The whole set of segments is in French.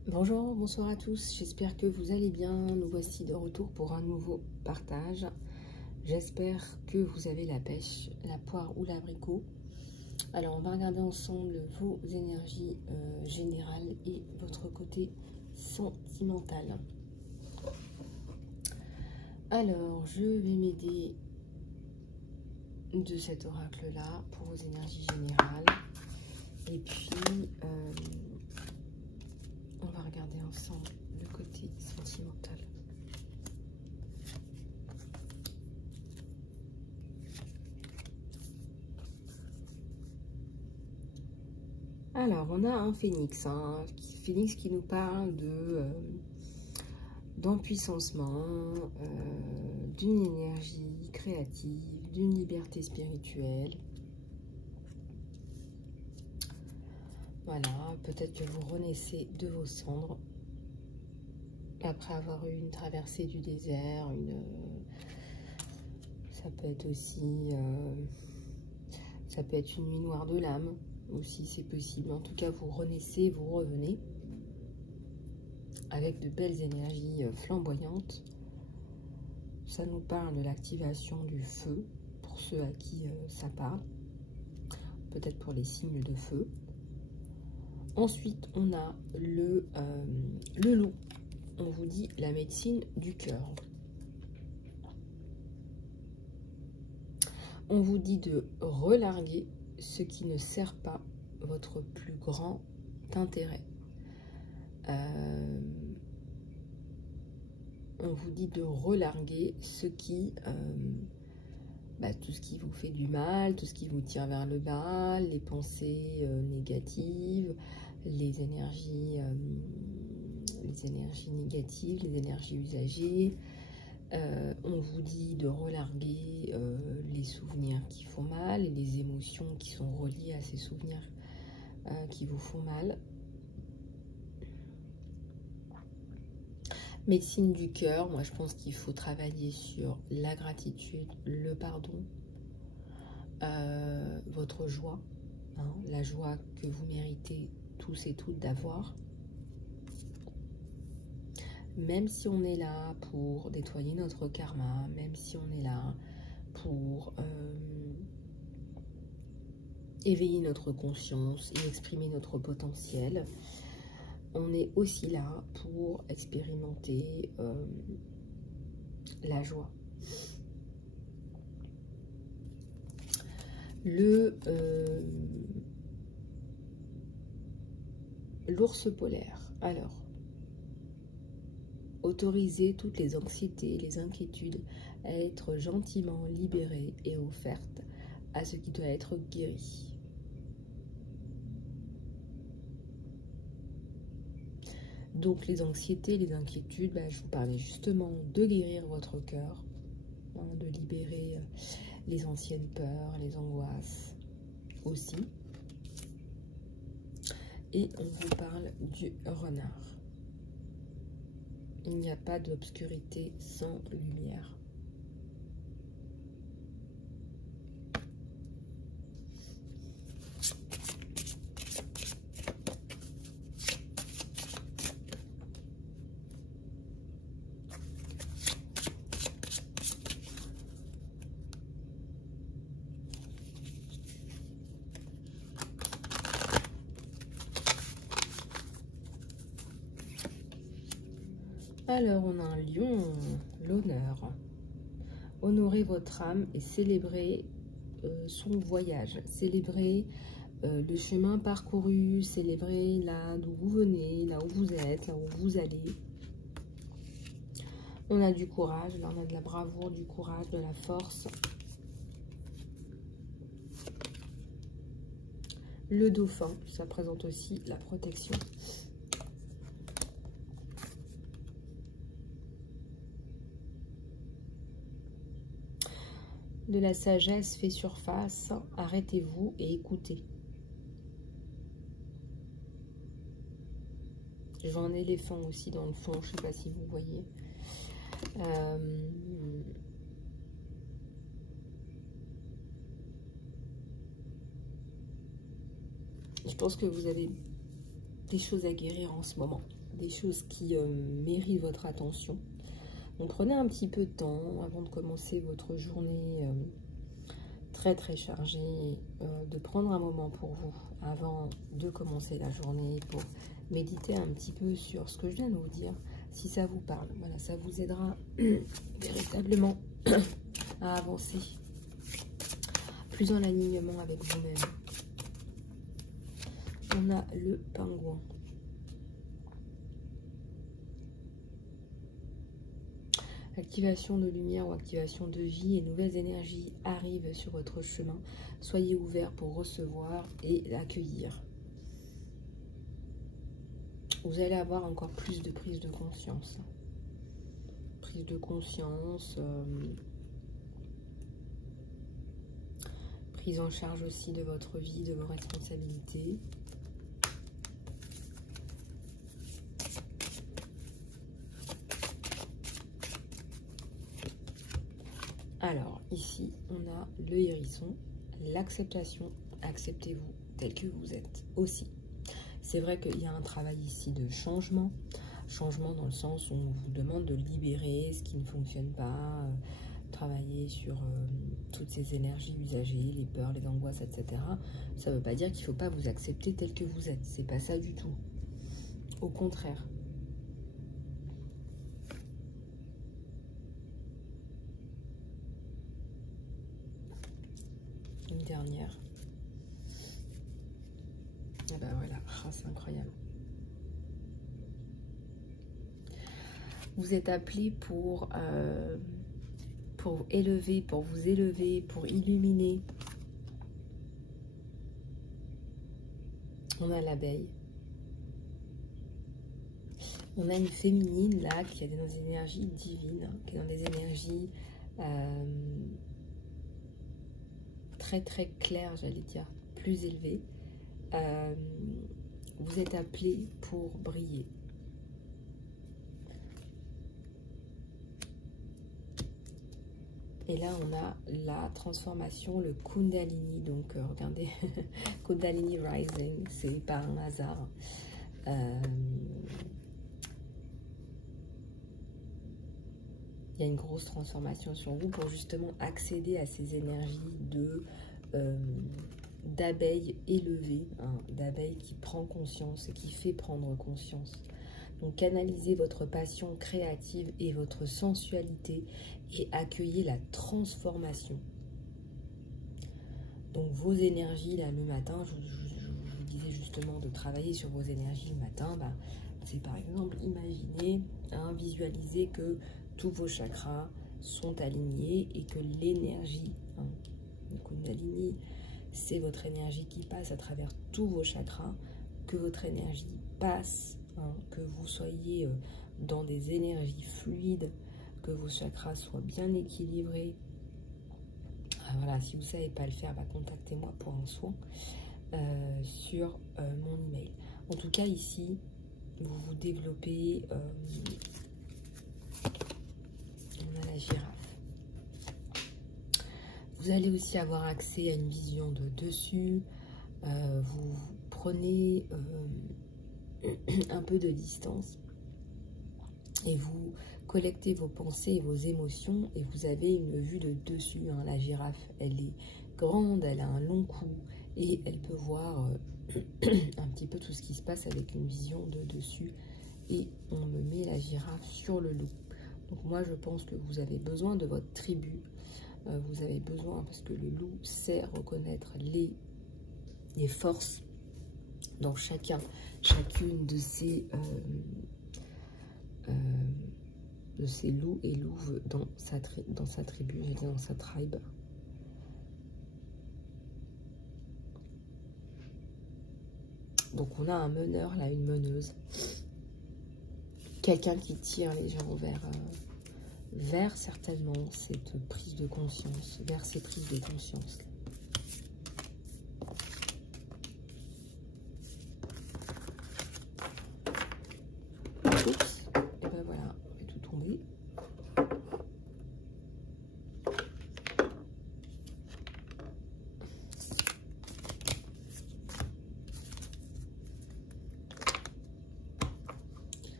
Bonjour, bonsoir à tous, j'espère que vous allez bien. Nous voici de retour pour un nouveau partage. J'espère que vous avez la pêche, la poire ou l'abricot. Alors on va regarder ensemble vos énergies générales et votre côté sentimental. Alors je vais m'aider de cet oracle là pour vos énergies générales. Et puis on va regarder ensemble le côté sentimental. Alors, on a un phénix, phénix qui nous parle d'empuissancement, d'une énergie créative, d'une liberté spirituelle. Voilà, peut-être que vous renaissez de vos cendres après avoir eu une traversée du désert. Ça peut être aussi, ça peut être une nuit noire de l'âme aussi, c'est possible. En tout cas, vous renaissez, vous revenez avec de belles énergies flamboyantes. Ça nous parle de l'activation du feu pour ceux à qui ça parle, peut-être pour les signes de feu. Ensuite, on a le loup. On vous dit la médecine du cœur. On vous dit de relarguer ce qui ne sert pas votre plus grand intérêt. On vous dit de relarguer ce qui, tout ce qui vous fait du mal, tout ce qui vous tire vers le bas, les pensées négatives, les énergies négatives, les énergies usagées. On vous dit de relarguer les souvenirs qui font mal et les émotions qui sont reliées à ces souvenirs qui vous font mal. Médecine du cœur, moi je pense qu'il faut travailler sur la gratitude, le pardon, votre joie, la joie que vous méritez tous et toutes d'avoir. Même si on est là pour nettoyer notre karma, même si on est là pour éveiller notre conscience et exprimer notre potentiel, on est aussi là pour expérimenter la joie. L'ours polaire. Alors, autorisez toutes les anxiétés, les inquiétudes à être gentiment libérées et offertes à ce qui doit être guéri. Donc les anxiétés, les inquiétudes, je vous parlais justement de guérir votre cœur, de libérer les anciennes peurs, les angoisses aussi. Et on vous parle du renard. Il n'y a pas d'obscurité sans lumière. Alors, on a un lion, l'honneur. Honorez votre âme et célébrez son voyage. Célébrez le chemin parcouru, célébrez là d'où vous venez, là où vous êtes, là où vous allez. On a du courage, là on a de la bravoure, du courage, de la force. Le dauphin, ça présente aussi la protection. De la sagesse fait surface, arrêtez-vous et écoutez. Je vois un éléphant aussi dans le fond, je ne sais pas si vous voyez. Je pense que vous avez des choses à guérir en ce moment. des choses qui méritent votre attention. Donc prenez un petit peu de temps avant de commencer votre journée très très chargée, de prendre un moment pour vous avant de commencer la journée pour méditer un petit peu sur ce que je viens de vous dire, si ça vous parle. Voilà, ça vous aidera véritablement à avancer plus en alignement avec vous-même. On a le pingouin. Activation de lumière ou activation de vie et nouvelles énergies arrivent sur votre chemin. Soyez ouverts pour recevoir et accueillir. Vous allez avoir encore plus de prise de conscience. Prise de conscience, prise en charge aussi de votre vie, de vos responsabilités. Alors, ici, on a le hérisson, l'acceptation. Acceptez-vous tel que vous êtes aussi. C'est vrai qu'il y a un travail ici de changement. Changement dans le sens où on vous demande de libérer ce qui ne fonctionne pas, travailler sur toutes ces énergies usagées, les peurs, les angoisses, etc. Ça ne veut pas dire qu'il ne faut pas vous accepter tel que vous êtes. C'est pas ça du tout. Au contraire. Une dernière. Et ben voilà, oh, c'est incroyable. Vous êtes appelé pour élever, pour vous élever, pour illuminer. On a l'abeille. On a une féminine là qui est dans des énergies divines, qui est dans des énergies très très claires, j'allais dire, plus élevées. Vous êtes appelé pour briller. Et là, on a la transformation, le Kundalini. Donc, regardez, Kundalini Rising, c'est pas un hasard. Il y a une grosse transformation sur vous pour justement accéder à ces énergies d'abeille élevée, hein, d'abeille qui prend conscience et qui fait prendre conscience. Donc, canalisez votre passion créative et votre sensualité et accueillez la transformation. Donc, vos énergies, là, le matin, je vous disais justement de travailler sur vos énergies le matin. Bah, c'est par exemple, imaginez, hein, visualisez que tous vos chakras sont alignés et que l'énergie, hein, le Kundalini, c'est votre énergie qui passe à travers tous vos chakras, que votre énergie passe, hein, que vous soyez dans des énergies fluides, que vos chakras soient bien équilibrés. Voilà, si vous ne savez pas le faire, bah, contactez-moi pour un soin sur mon email. En tout cas, ici, vous vous développez. On a la girafe. Vous allez aussi avoir accès à une vision de dessus. Vous prenez un peu de distance et vous collectez vos pensées et vos émotions et vous avez une vue de dessus, hein. La girafe, elle est grande, elle a un long cou et elle peut voir un petit peu tout ce qui se passe avec une vision de dessus. Et on me met la girafe sur le loup. Donc moi je pense que vous avez besoin de votre tribu. Vous avez besoin, parce que le loup sait reconnaître les forces dans chacune de ces loups et louves dans sa tribu, j'allais dire dans sa tribe. Donc on a un meneur là, une meneuse, quelqu'un qui tire les gens vers certainement cette prise de conscience, vers ces prises de conscience. Oups, et ben voilà, on fait tout tomber.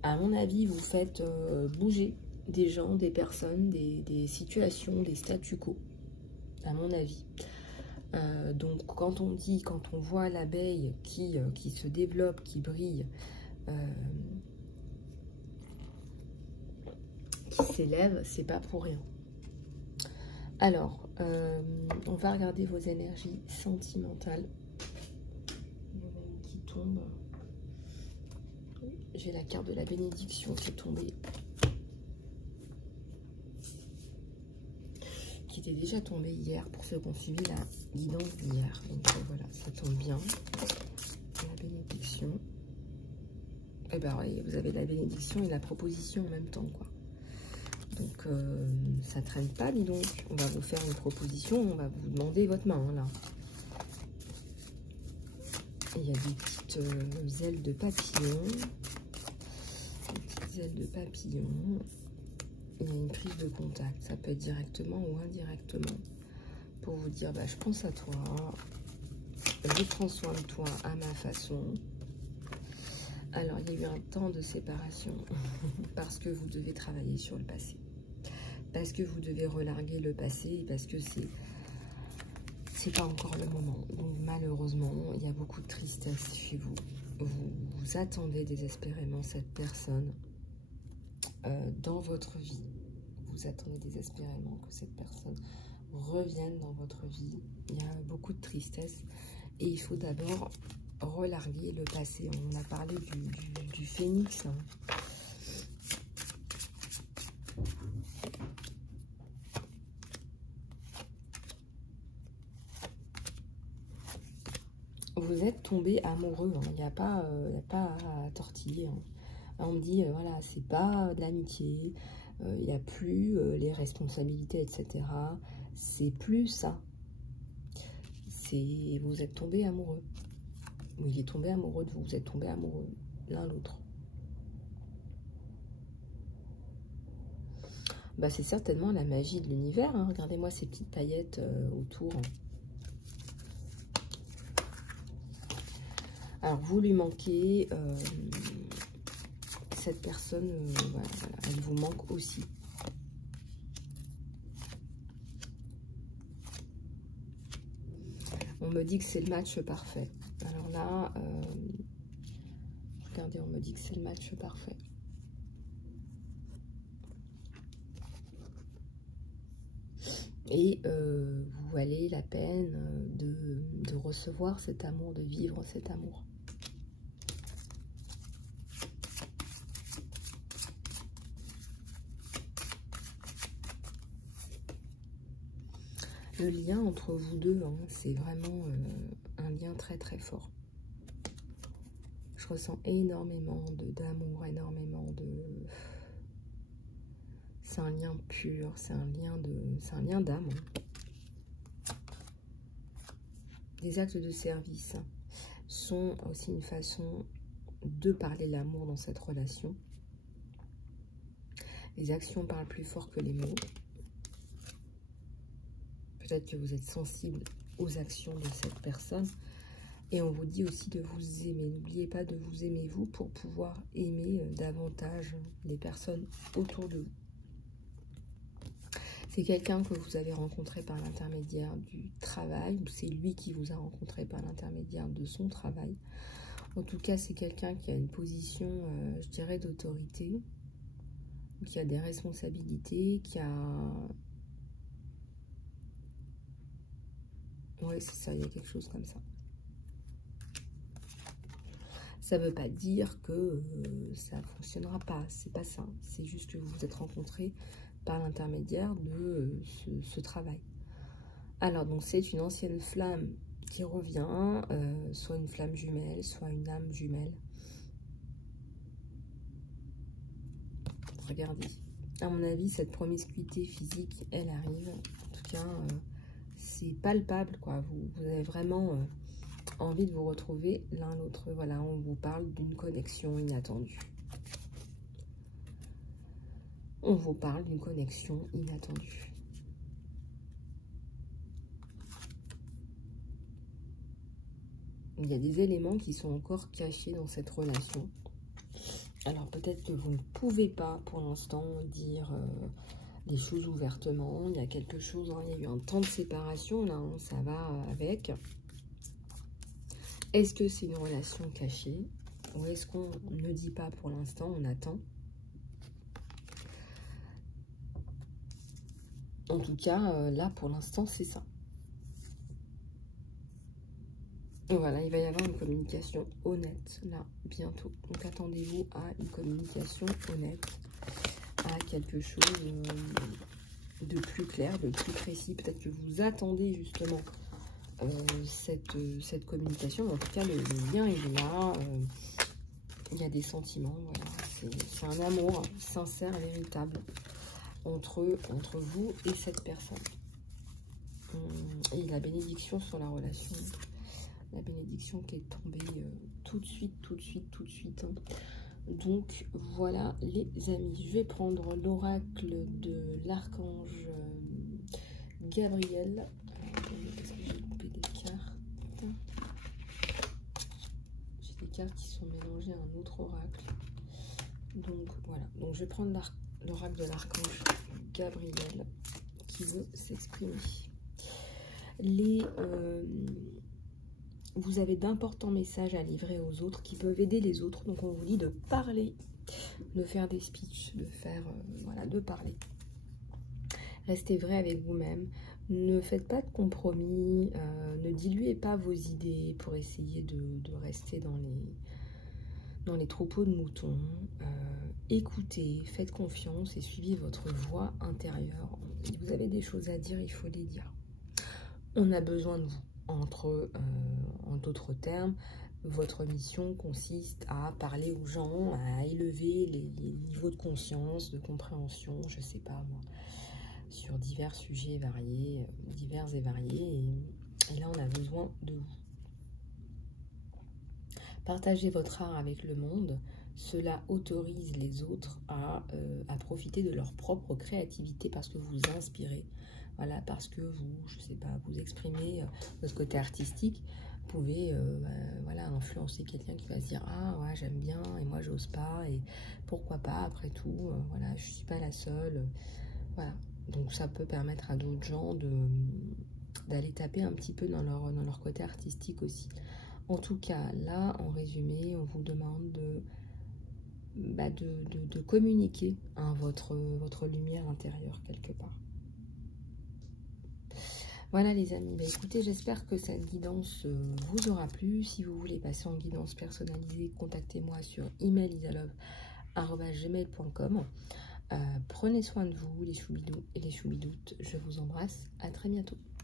À mon avis, vous faites bouger des gens, des personnes, des situations, des statu quo, à mon avis. Donc quand on voit l'abeille qui se développe, qui brille, qui s'élève, c'est pas pour rien. Alors, on va regarder vos énergies sentimentales. Il y en a une qui tombe. J'ai la carte de la bénédiction qui est tombée. Qui était déjà tombée hier pour ceux qui ont suivi la guidance d'hier. Donc voilà, ça tombe bien. La bénédiction. Et ben oui, vous avez la bénédiction et la proposition en même temps, quoi. Donc ça traîne pas, dis donc. On va vous faire une proposition, on va vous demander votre main, là. Il y a des petites ailes de papillon. Des petites ailes de papillon. Il y a une prise de contact, ça peut être directement ou indirectement, pour vous dire, bah, je pense à toi, je prends soin de toi à ma façon. Alors, il y a eu un temps de séparation, parce que vous devez travailler sur le passé, parce que vous devez relarguer le passé, parce que c'est pas encore le moment. Donc, malheureusement, il y a beaucoup de tristesse chez vous. Vous attendez désespérément cette personne dans votre vie. Vous attendez désespérément que cette personne revienne dans votre vie. Il y a beaucoup de tristesse et il faut d'abord relarguer le passé. On a parlé du phénix. Hein. Vous êtes tombé amoureux. Hein. Il n'y a pas à tortiller. Hein. On me dit, voilà, c'est pas de l'amitié, il n'y a plus les responsabilités, etc. C'est plus ça. Vous êtes tombé amoureux. Ou il est tombé amoureux de vous. Vous êtes tombé amoureux l'un l'autre. Bah, c'est certainement la magie de l'univers. Hein. Regardez-moi ces petites paillettes autour. Alors, vous lui manquez... cette personne, voilà, elle vous manque aussi. On me dit que c'est le match parfait. Alors là, regardez, on me dit que c'est le match parfait. Et vous valez la peine de recevoir cet amour, de vivre cet amour. Le lien entre vous deux, hein, c'est vraiment un lien très très fort. Je ressens énormément d'amour, énormément de... C'est un lien pur, c'est un lien d'âme. Les actes de service sont aussi une façon de parler l'amour dans cette relation. Les actions parlent plus fort que les mots. Peut-être que vous êtes sensible aux actions de cette personne. Et on vous dit aussi de vous aimer. N'oubliez pas de vous aimer vous pour pouvoir aimer davantage les personnes autour de vous. C'est quelqu'un que vous avez rencontré par l'intermédiaire du travail, ou c'est lui qui vous a rencontré par l'intermédiaire de son travail. En tout cas, c'est quelqu'un qui a une position, je dirais, d'autorité, qui a des responsabilités, qui a... Oui, c'est ça, il y a quelque chose comme ça. Ça ne veut pas dire que ça ne fonctionnera pas, c'est pas ça. C'est juste que vous vous êtes rencontrés par l'intermédiaire de ce travail. Alors, donc c'est une ancienne flamme qui revient, soit une flamme jumelle, soit une âme jumelle. Regardez. À mon avis, cette promiscuité physique, elle arrive. En tout cas, c'est palpable, quoi. Vous avez vraiment envie de vous retrouver l'un l'autre. Voilà, on vous parle d'une connexion inattendue. On vous parle d'une connexion inattendue. Il y a des éléments qui sont encore cachés dans cette relation. Alors peut-être que vous ne pouvez pas pour l'instant dire les choses ouvertement. Il y a quelque chose, hein, il y a eu un temps de séparation là, hein, ça va avec. Est-ce que c'est une relation cachée ou est-ce qu'on ne dit pas pour l'instant, on attend? En tout cas, là pour l'instant c'est ça. Voilà, il va y avoir une communication honnête, là, bientôt. Donc, attendez-vous à une communication honnête, à quelque chose de plus clair, de plus précis. Peut-être que vous attendez, justement, cette communication. En tout cas, le lien, il est là. Il y a des sentiments, voilà. C'est un amour sincère et véritable entre vous et cette personne. Et la bénédiction sur la relation. La bénédiction qui est tombée tout de suite. Hein. Donc, voilà les amis. Je vais prendre l'oracle de l'archange Gabriel. Est-ce que j'ai coupé des cartes? J'ai des cartes qui sont mélangées à un autre oracle. Donc, voilà. Donc, je vais prendre l'oracle de l'archange Gabriel qui veut s'exprimer. Vous avez d'importants messages à livrer aux autres qui peuvent aider les autres. Donc, on vous dit de parler, de faire des speeches, de faire, voilà, de parler. Restez vrai avec vous-même. Ne faites pas de compromis. Ne diluez pas vos idées pour essayer de rester dans les troupeaux de moutons. Écoutez, faites confiance et suivez votre voix intérieure. Si vous avez des choses à dire, il faut les dire. On a besoin de vous. En d'autres termes, votre mission consiste à parler aux gens, à élever les niveaux de conscience, de compréhension, je sais pas moi, sur divers sujets variés, divers et variés. Et là, on a besoin de vous. Partagez votre art avec le monde. Cela autorise les autres à profiter de leur propre créativité parce que vous inspirez. Voilà, parce que vous, je sais pas, vous exprimez votre côté artistique, vous pouvez voilà, influencer quelqu'un qui va se dire « Ah, ouais, j'aime bien, et moi, j'ose pas, et pourquoi pas, après tout, voilà, je suis pas la seule. » Voilà, donc ça peut permettre à d'autres gens d'aller taper un petit peu dans leur côté artistique aussi. En tout cas, là, en résumé, on vous demande de communiquer hein, votre lumière intérieure quelque part. Voilà les amis, bah, écoutez, j'espère que cette guidance vous aura plu. Si vous voulez passer en guidance personnalisée, contactez-moi sur emailisalove@gmail.com. Prenez soin de vous les choubidous et les choubidoutes. Je vous embrasse, à très bientôt.